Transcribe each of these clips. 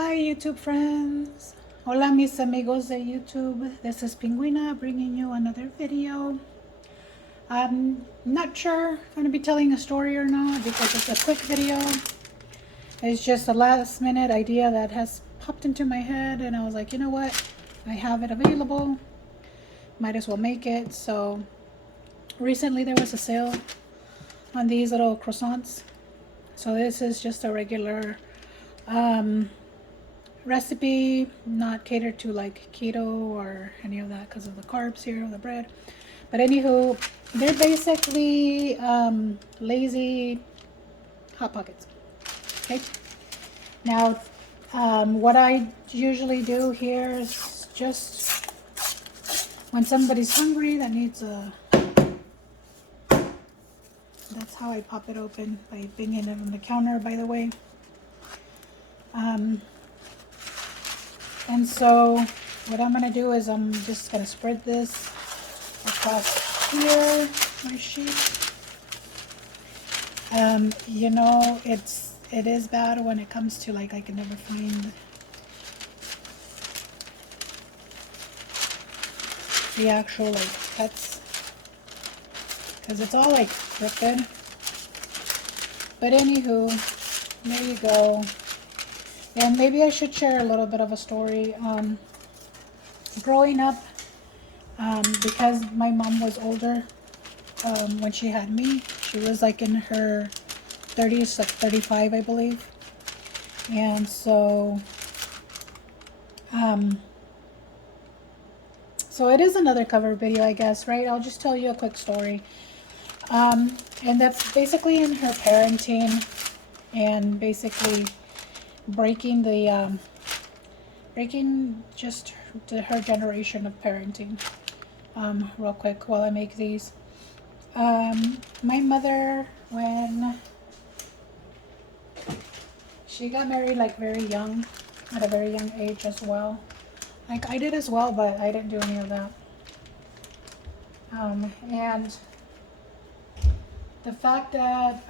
Hi YouTube friends. Hola mis amigos de YouTube. This is Penguina bringing you another video. I'm not sure if I'm going to be telling a story or not because it's a quick video. It's just a last minute idea that has popped into my head and I was like, you know what? I have it available. Might as well make it. So recently there was a sale on these little croissants. So this is just a regular recipe, not catered to like keto or any of that because of the carbs here of the bread. But anywho, they're basically lazy hot pockets. Okay. Now, what I usually do here is just when somebody's hungry that needs a. That's how I pop it open, by banging it on the counter, by the way. And so what I'm going to do is I'm just going to spread this across here, my sheet. You know, it is bad when it comes to like I can never find the actual like cuts because it's all like crooked. But anywho, there you go. And maybe I should share a little bit of a story. Growing up, because my mom was older when she had me, she was like in her 30s, like 35, I believe. And so, so it is another cover video, I guess, right? I'll just tell you a quick story. And that's basically in her parenting and basically breaking just her generation of parenting. Real quick while I make these. My mother, when she got married like very young, at a very young age as well. Like I did as well, but I didn't do any of that. And the fact that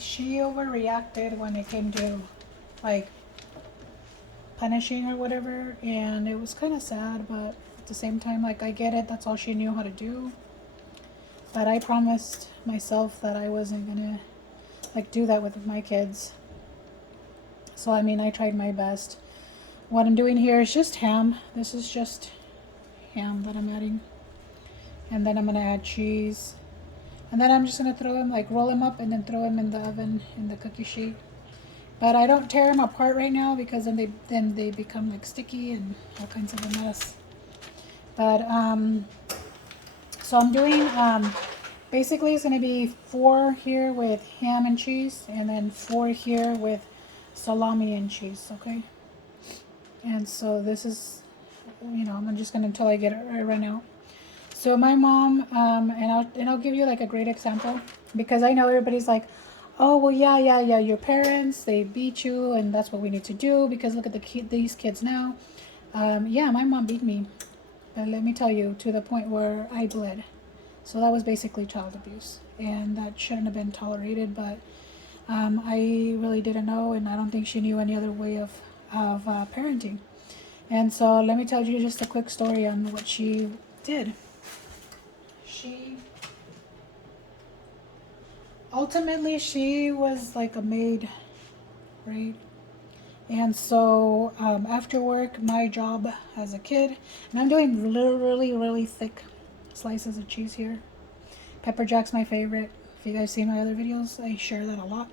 she overreacted when it came to like punishing or whatever, and it was kind of sad, but at the same time, like I get it, that's all she knew how to do. But I promised myself that I wasn't gonna like do that with my kids. So I mean, I tried my best. What I'm doing here is just ham. This is just ham that I'm adding. And then I'm gonna add cheese. And then I'm just gonna throw them, like roll them up and then throw them in the oven in the cookie sheet. But I don't tear them apart right now because then they become like sticky and all kinds of a mess. But so I'm doing basically it's gonna be 4 here with ham and cheese, and then 4 here with salami and cheese. Okay. And so this is, you know, I'm just gonna until I get it run out. So my mom, and I'll give you like a great example because I know everybody's like, oh well, yeah, your parents, they beat you, and that's what we need to do because look at these kids now. Yeah, my mom beat me, but let me tell you, to the point where I bled. So that was basically child abuse, and that shouldn't have been tolerated. But I really didn't know, and I don't think she knew any other way of parenting. And so let me tell you just a quick story on what she did. Ultimately, she was like a maid, right? And so after work, my job as a kid, and I'm doing really thick slices of cheese here. Pepper jack's my favorite. If you guys see my other videos, I share that a lot.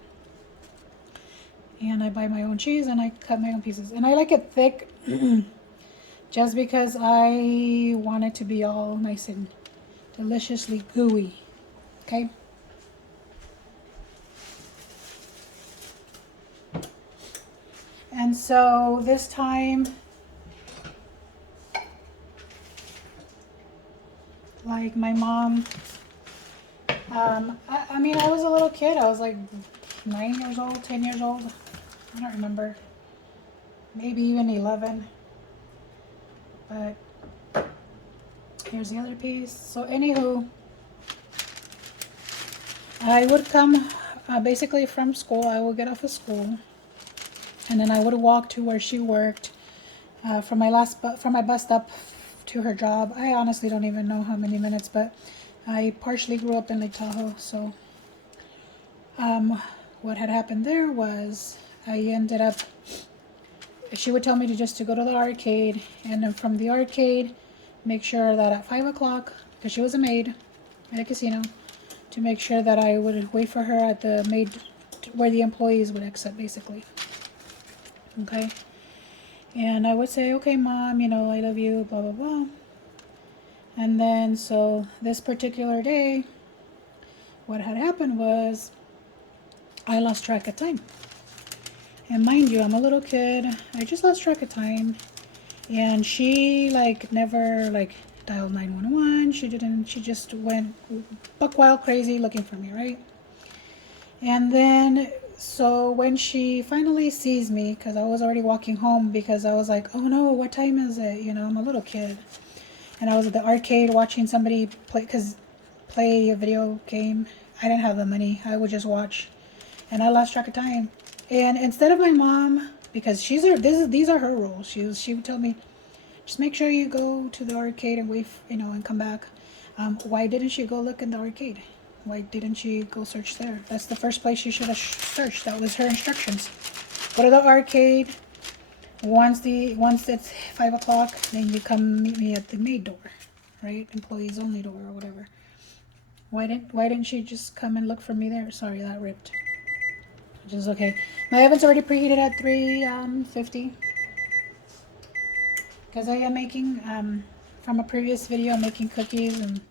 And I buy my own cheese and I cut my own pieces. And I like it thick just because I want it to be all nice and deliciously gooey. Okay? And so this time, like my mom, I mean, I was a little kid. I was like 9 years old, 10 years old. I don't remember. Maybe even 11. But here's the other piece. So anywho, I would come basically from school. I will get off of school. and then I would walk to where she worked, from my bus stop to her job. I honestly don't even know how many minutes, but I partially grew up in Lake Tahoe, so what had happened there was I ended up, she would tell me to go to the arcade, and then from the arcade, make sure that at 5 o'clock, because she was a maid at a casino, to make sure that I would wait for her at the maid, where the employees would exit, basically. Okay? And I would say, okay, Mom, I love you, blah, blah, blah. And then, so this particular day, what had happened was I lost track of time. And mind you, I'm a little kid. I just lost track of time. And she, never, dialed 911. She just went buck wild crazy looking for me, right? And then, so when she finally sees me, because I was already walking home, because I was like, oh no, what time is it? I'm a little kid. And I was at the arcade watching somebody play a video game. I didn't have the money. I would just watch. And I lost track of time. And instead of my mom, because these are her rules. She would tell me, just make sure you go to the arcade and wait, and come back. Why didn't she go look in the arcade? Why didn't she go search there? That's the first place she should have searched. That was her instructions. Go to the arcade. Once it's 5 o'clock, then you come meet me at the maid door, right? Employees only door or whatever. Why didn't she just come and look for me there? Sorry, that ripped. Which is okay. My oven's already preheated at 350. Because I am making, from a previous video, I'm making cookies, and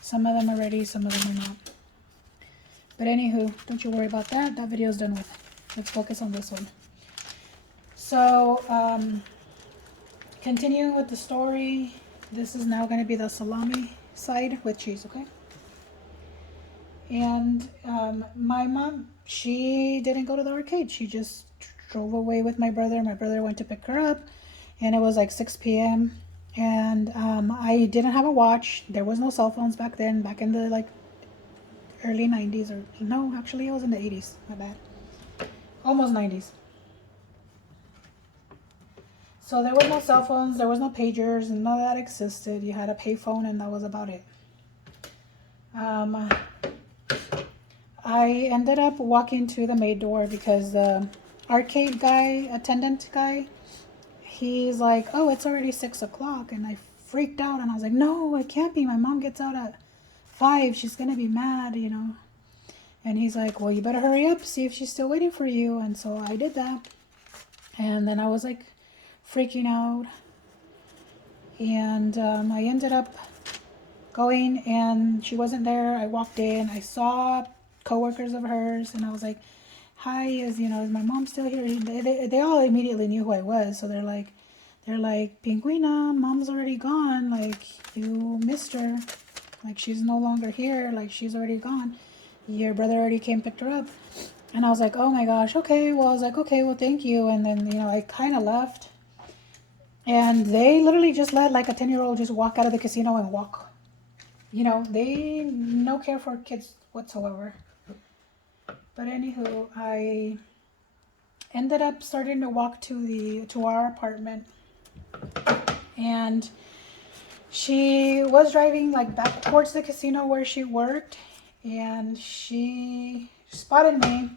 some of them are ready, some of them are not. But anywho, don't you worry about that. That video's done with. Let's focus on this one. So, continuing with the story, this is now going to be the salami side with cheese, okay? And my mom, she didn't go to the arcade. She just drove away with my brother. My brother went to pick her up, and it was like 6 p.m. And I didn't have a watch. There was no cell phones back then, back in the early 90s, or no, actually it was in the 80s, my bad. Almost 90s. So there was no cell phones, there was no pagers, and none of that existed. You had a payphone, and that was about it. I ended up walking to the maid door because the arcade attendant guy, he's like, oh, it's already 6 o'clock. And I freaked out, and I was like, no, it can't be. My mom gets out at 5. She's going to be mad, And he's like, well, you better hurry up, see if she's still waiting for you. And so I did that. And then I was freaking out. And I ended up going, and she wasn't there. I walked in. I saw coworkers of hers, and I was like, hi, is my mom still here? They all immediately knew who I was. So they're like, Pinguina, mom's already gone. You missed her. She's no longer here. She's already gone. Your brother already came, picked her up. And I was like, oh my gosh, okay. Well, I was like, okay, well, thank you. And then, I kind of left. And they literally just let a 10-year-old just walk out of the casino and walk. They no care for kids whatsoever. But anywho, I ended up starting to walk to our apartment. And she was driving back towards the casino where she worked. And she spotted me,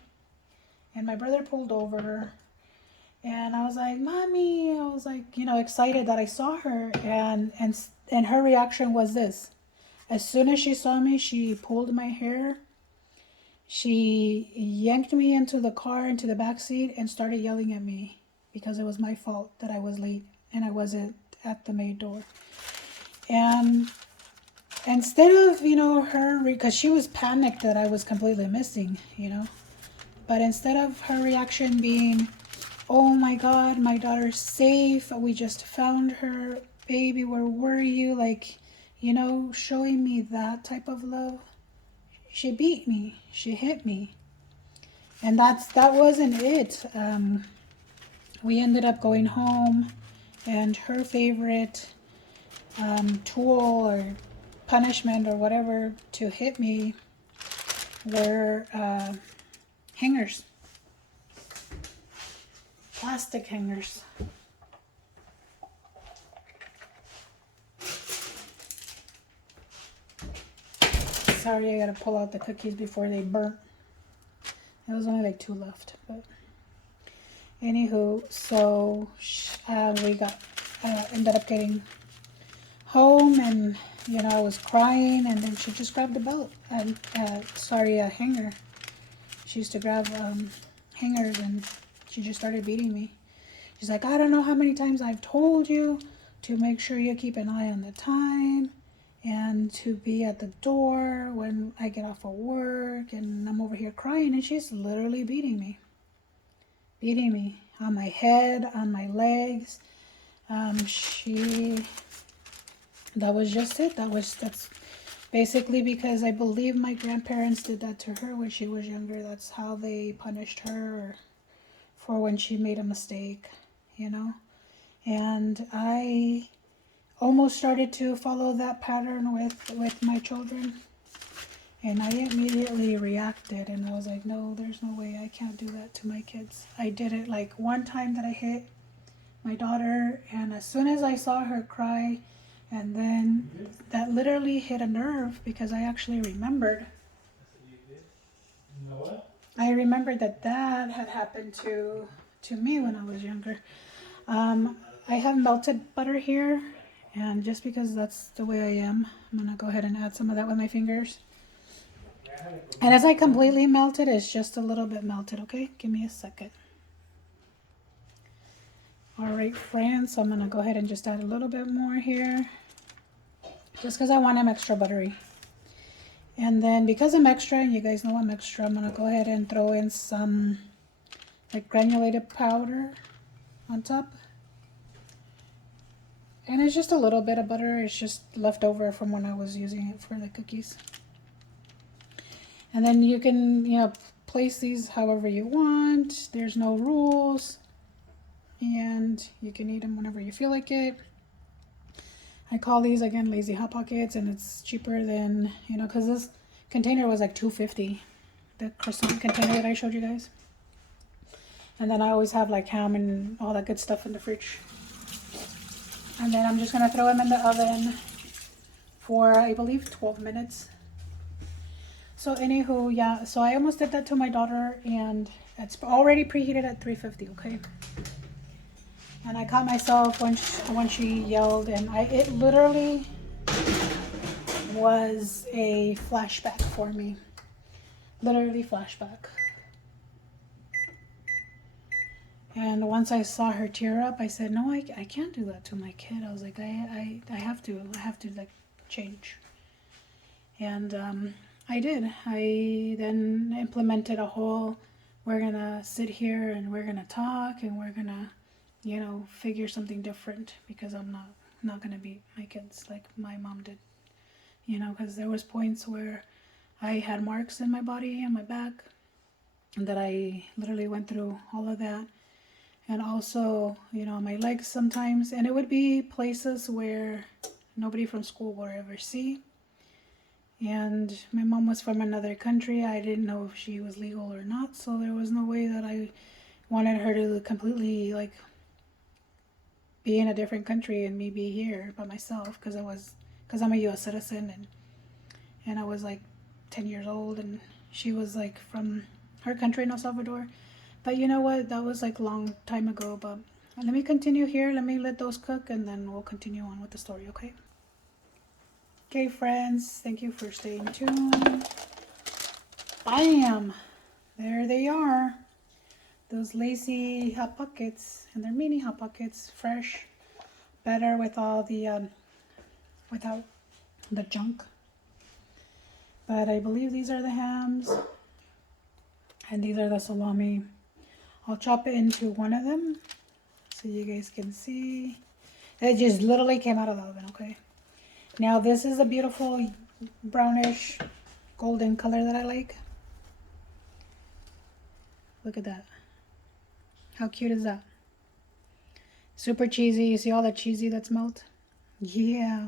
and my brother pulled over her, and I was like, Mommy, I was excited that I saw her, and her reaction was this. As soon as she saw me, she pulled my hair, she yanked me into the car, into the back seat, and started yelling at me because it was my fault that I was late and I wasn't at the maid door. And instead of, her, because she was panicked that I was completely missing, but instead of her reaction being, oh my God, my daughter's safe, we just found her, baby, where were you? Showing me that type of love, she beat me, she hit me. And that wasn't it. We ended up going home, and her favorite tool or punishment or whatever to hit me were hangers. Plastic hangers. Sorry, I gotta pull out the cookies before they burnt. There was only like 2 left, but anywho, so we got ended up getting home, and you know I was crying, and then she just grabbed a belt and a hanger. She used to grab hangers, and she just started beating me. She's like, I don't know how many times I've told you to make sure you keep an eye on the time and to be at the door when I get off of work, and I'm over here crying, and she's literally beating me on my head, on my legs. That was just it. That's basically because I believe my grandparents did that to her when she was younger. That's how they punished her for when she made a mistake, you know. And I almost started to follow that pattern with my children, and I immediately reacted, and I was like, no, there's no way, I can't do that to my kids. I did it like one time that I hit my daughter, and as soon as I saw her cry, and then that literally hit a nerve, because I actually remembered. I remembered that had happened to me when I was younger. I have melted butter here, and just because that's the way I am, I'm gonna go ahead and add some of that with my fingers. And as I completely melt it, it's just a little bit melted, okay? Give me a second. All right, friends, so I'm gonna go ahead and just add a little bit more here, just because I want them extra buttery. And then because I'm extra, and you guys know I'm extra, I'm gonna go ahead and throw in some like granulated powder on top. And it's just a little bit of butter. It's just left over from when I was using it for the cookies. And then you can, you know, place these however you want. There's no rules. And you can eat them whenever you feel like it. I call these, again, lazy HotPockets, and it's cheaper than, you know, because this container was like $2.50. The croissant container that I showed you guys. And then I always have like ham and all that good stuff in the fridge. And then I'm just going to throw them in the oven for, I believe, 12 minutes. So anywho, yeah, so I almost did that to my daughter, and it's already preheated at 350, okay? And I caught myself when she yelled, and it literally was a flashback for me. Literally flashback. And once I saw her tear up, I said, no, I can't do that to my kid. I was like, I have to like change. And I did. I then implemented a whole, we're gonna sit here and we're gonna talk and we're gonna, you know, figure something different, because I'm not gonna beat my kids like my mom did. You know, because there was points where I had marks in my body and my back, and that I literally went through all of that. And also, you know, my legs sometimes, and it would be places where nobody from school would ever see. And my mom was from another country. I didn't know if she was legal or not, so there was no way that I wanted her to completely like be in a different country and me be here by myself, because I'm a U.S. citizen, and I was like 10 years old, and she was like from her country in El Salvador. But you know what? That was like a long time ago. But let me continue here. Let me let those cook, and then we'll continue on with the story, okay? Okay, friends. Thank you for staying tuned. Bam! There they are. Those lazy HotPockets, and they're mini HotPockets, fresh, better with all the without the junk. But I believe these are the hams, and these are the salami. I'll chop it into one of them so you guys can see. It just literally came out of the oven, okay? Now this is a beautiful brownish golden color that I like. Look at that. How cute is that? Super cheesy. You see all the cheesy that's melt? Yeah.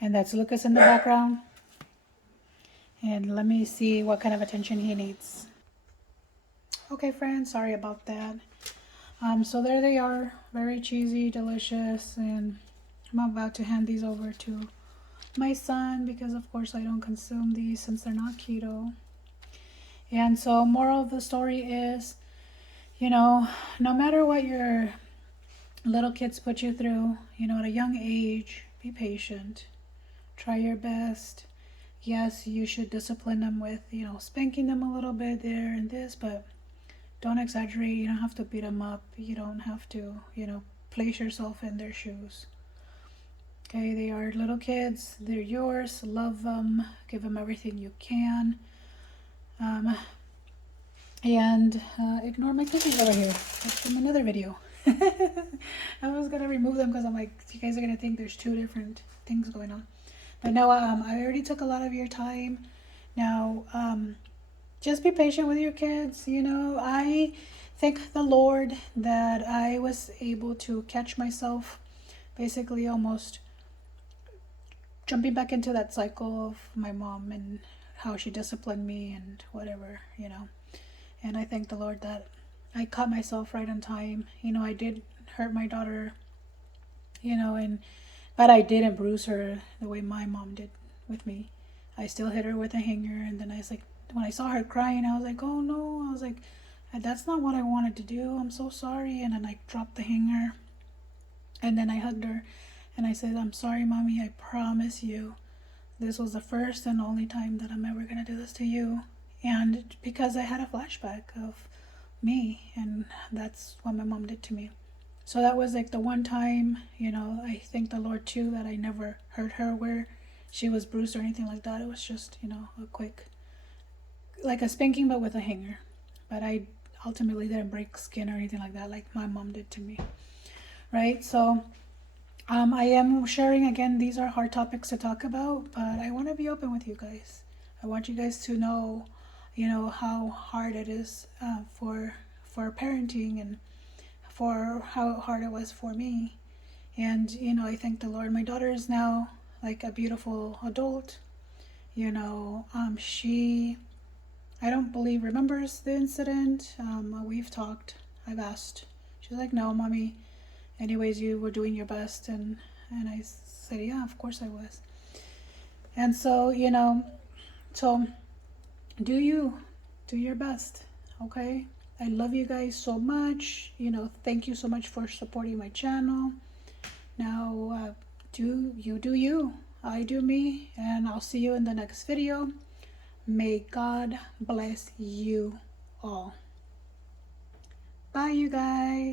And that's Lucas in the background. And let me see what kind of attention he needs. Okay, friends, sorry about that. So there they are, very cheesy, delicious, and I'm about to hand these over to my son because, of course, I don't consume these since they're not keto. And so, moral of the story is, no matter what your little kids put you through, at a young age, be patient, try your best. Yes, you should discipline them with, spanking them a little bit there and this, but don't exaggerate. You don't have to beat them up. You don't have to, place yourself in their shoes. Okay, they are little kids. They're yours. Love them. Give them everything you can. Um, and ignore my cookies over here. That's from another video. I was gonna remove them because I'm like, you guys are gonna think there's two different things going on. But no, I already took a lot of your time. Now, just be patient with your kids. I thank the Lord that I was able to catch myself basically almost jumping back into that cycle of my mom and how she disciplined me and whatever. And I thank the Lord that I caught myself right on time. I did hurt my daughter, and but I didn't bruise her the way my mom did with me. I still hit her with a hanger, and then I was like, when I saw her crying, I was like, oh no, I was like, that's not what I wanted to do. I'm so sorry. And then I dropped the hanger, and then I hugged her, and I said, I'm sorry, mommy. I promise you, this was the first and only time that I'm ever gonna do this to you. And because I had a flashback of me, and that's what my mom did to me. So that was like the one time, I thank the Lord too that I never hurt her where she was bruised or anything like that. It was just, a quick, like a spanking, but with a hanger. But I ultimately didn't break skin or anything like that, like my mom did to me. Right? So I am sharing again, these are hard topics to talk about, but I want to be open with you guys. I want you guys to know, how hard it is for parenting and for how hard it was for me. And, I thank the Lord. My daughter is now like a beautiful adult. She, I don't believe, remembers the incident. We've talked. I've asked. She's like, no, mommy. Anyways, you were doing your best. And I said, yeah, of course I was. And so, so do you do your best, okay? I love you guys so much. Thank you so much for supporting my channel. Now, do you. I do me. And I'll see you in the next video. May God bless you all. Bye, you guys.